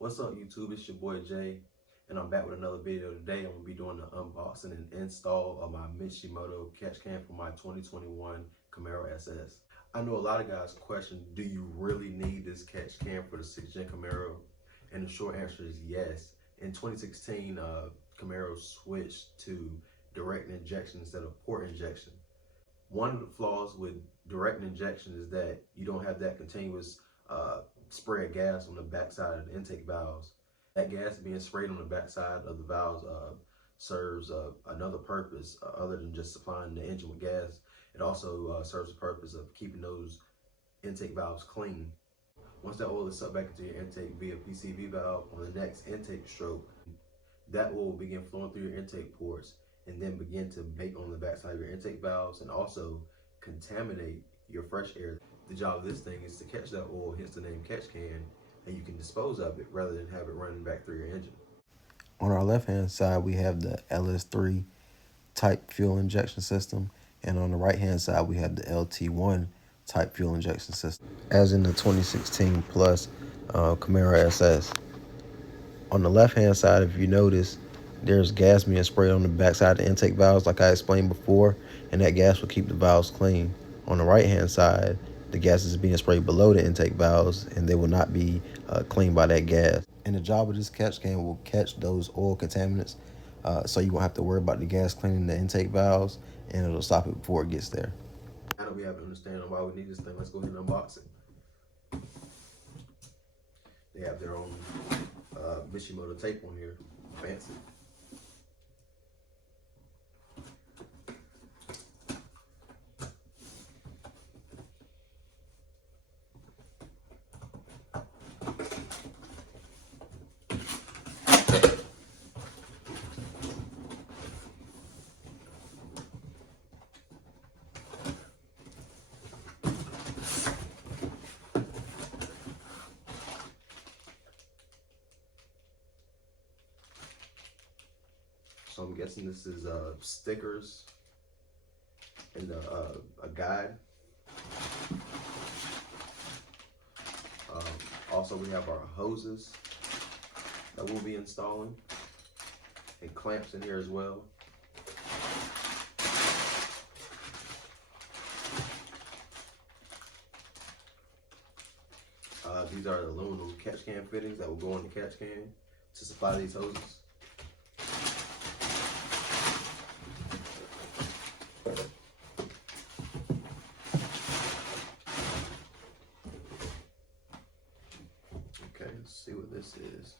What's up, YouTube? It's your boy Jay, and I'm back with another video. Today I'm gonna be doing the unboxing and install of my Mitsubishi catch cam for my 2021 Camaro SS. I know a lot of guys question, do you really need this catch cam for the 6th gen Camaro? And the short answer is yes. In 2016, Camaro switched to direct injection instead of port injection. One of the flaws with direct injection is that you don't have that continuous spray of gas on the backside of the intake valves. That gas being sprayed on the backside of the valves serves another purpose other than just supplying the engine with gas. It also serves the purpose of keeping those intake valves clean. Once that oil is sucked back into your intake via PCV valve on the next intake stroke, that will begin flowing through your intake ports and then begin to bake on the backside of your intake valves and also contaminate your fresh air. The job of this thing is to catch that oil, hence the name catch can, and you can dispose of it rather than have it running back through your engine. On our left-hand side, we have the LS3 type fuel injection system, and on the right-hand side, we have the LT1 type fuel injection system, as in the 2016 Plus Camaro SS. On the left-hand side, if you notice, there's gas being sprayed on the backside of the intake valves, like I explained before, and that gas will keep the valves clean. On the right-hand side, the gas is being sprayed below the intake valves, and they will not be cleaned by that gas. And the job of this catch can will catch those oil contaminants, so you won't have to worry about the gas cleaning the intake valves, and it'll stop it before it gets there. Now that we have an understanding of why we need this thing, let's go ahead and unbox it. They have their own Mitsubishi tape on here, fancy. So I'm guessing this is stickers and a guide. Also, we have our hoses that we'll be installing and clamps in here as well. These are the aluminum catch can fittings that will go on the catch can to supply these hoses. Okay, let's see what this is.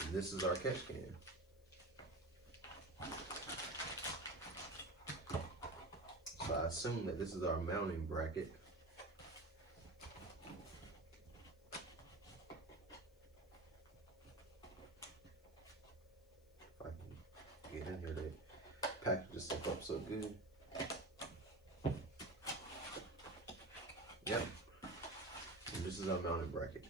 And this is our catch can. So I assume that this is our mounting bracket. If I can get in here, they package this stuff up so good. Yep. And this is our mounting bracket.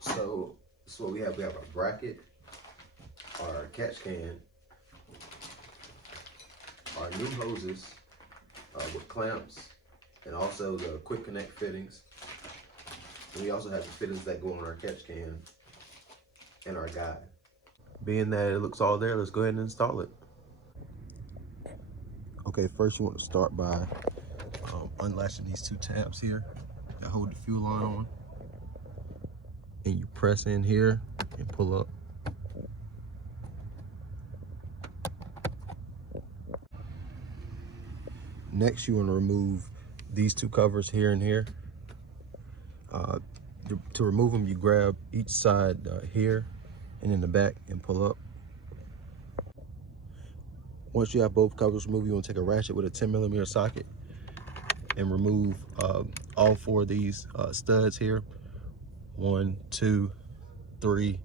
So this is what we have. We have our bracket, our catch can, our new hoses with clamps, and also the quick connect fittings. And we also have the fittings that go on our catch can and our guide. Being that it looks all there, let's go ahead and install it. Okay, first you want to start by unlatching these two tabs here that hold the fuel line on. And you press in here and pull up. Next, you want to remove these two covers here and here. To remove them, you grab each side here and in the back and pull up. Once you have both covers removed, you want to take a ratchet with a 10mm socket and remove all four of these studs here. 1, 2, 3,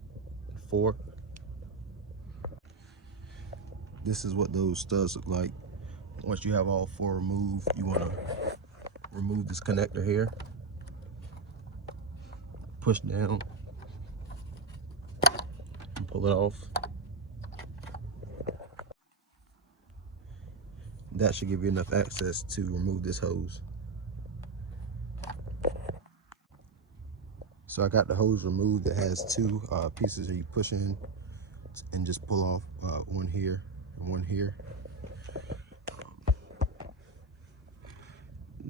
4. This is what those studs look like. Once you have all four removed, you want to remove this connector here. Push down and pull it off. That should give you enough access to remove this hose. So I got the hose removed. It has two pieces that you push in and just pull off, one here and one here.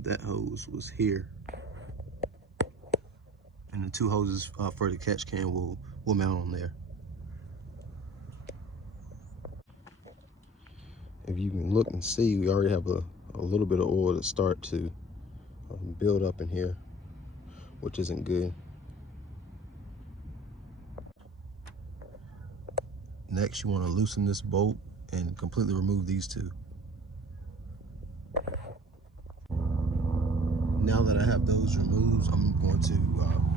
That hose was here, and the two hoses for the catch can will mount on there. If you can look and see, we already have a little bit of oil to start to build up in here, which isn't good. Next, you want to loosen this bolt and completely remove these two. Now that I have those removed, I'm going to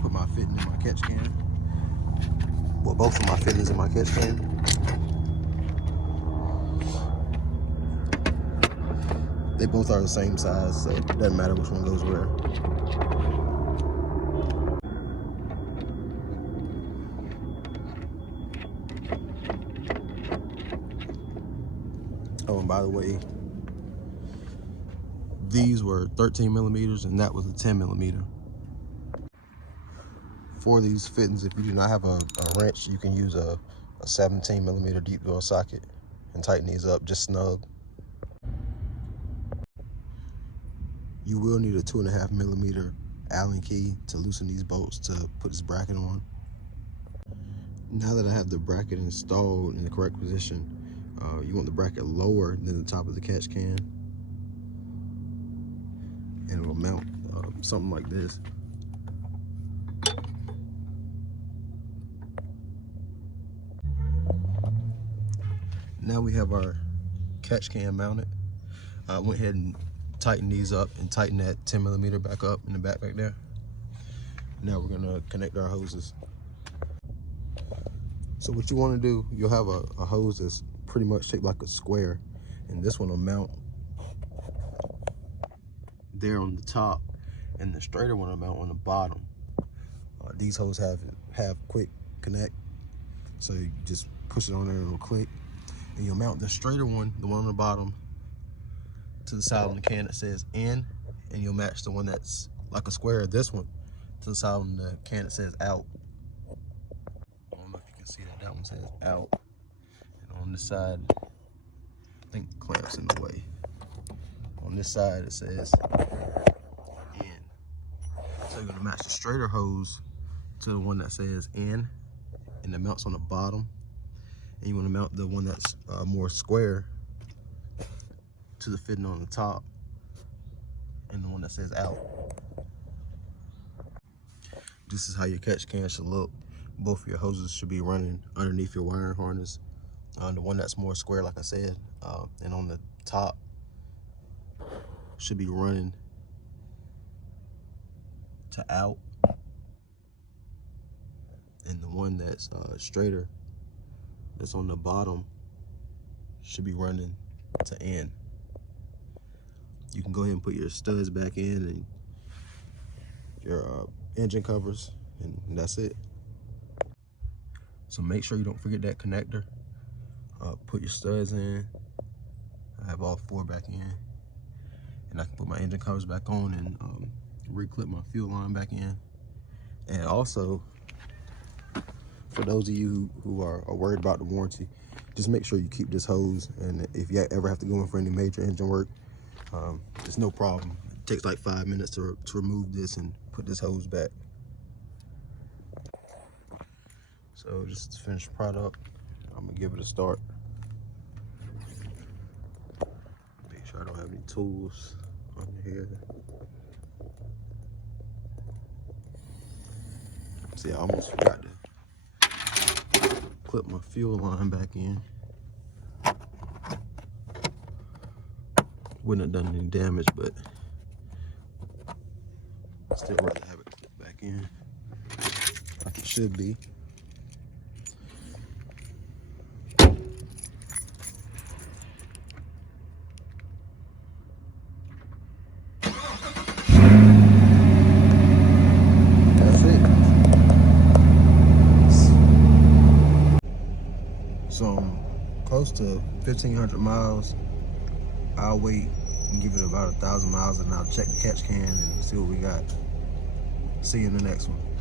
put my fitting in my catch can. Well, both of my fittings in my catch can. They both are the same size, so it doesn't matter which one goes where. Oh, and by the way, these were 13 millimeters and that was a 10 millimeter. For these fittings, if you do not have a wrench, you can use a 17 millimeter deep drill socket and tighten these up just snug. You will need a 2.5 millimeter Allen key to loosen these bolts to put this bracket on. Now that I have the bracket installed in the correct position, you want the bracket lower than the top of the catch can, and it will mount something like this. Now we have our catch can mounted. I went ahead and tightened these up and tightened that 10 millimeter back up in the back there. Now we're gonna connect our hoses. So what you want to do, you'll have a hose that's pretty much shaped like a square, and this one will mount there on the top, and the straighter one will mount on the bottom. These hoses have quick connect, so you just push it on there and it'll click, and you'll mount the straighter one, the one on the bottom, to the side on the can that says in, and you'll match the one that's like a square, this one, to the side on the can that says out. I don't know if you can see that one says out, and on this side, I think the clamp's in the way. On this side it says in. So you're gonna match the straighter hose to the one that says in, and the mounts on the bottom, and you want to mount the one that's more square to the fitting on the top, and the one that says out. This is how your catch can should look. Both of your hoses should be running underneath your wiring harness. The one that's more square, like I said, and on the top should be running to out, and the one that's straighter, that's on the bottom, should be running to in. You can go ahead and put your studs back in and your engine covers, and that's it. So make sure you don't forget that connector. Put your studs in. I have all 4 back in, and I can put my engine covers back on and re-clip my fuel line back in. And also, for those of you who are worried about the warranty, just make sure you keep this hose, and if you ever have to go in for any major engine work, it's no problem. It takes like 5 minutes to remove this and put this hose back. So just to finish the product, I'm gonna give it a start. Make sure I don't have any tools under here. See, I almost forgot to clip my fuel line back in. Wouldn't have done any damage, but still rather have it clipped back in like it should be. That's it. So I'm close to 1,500 miles I'll wait and give it about 1,000 miles, and I'll check the catch can and see what we got. See you in the next one.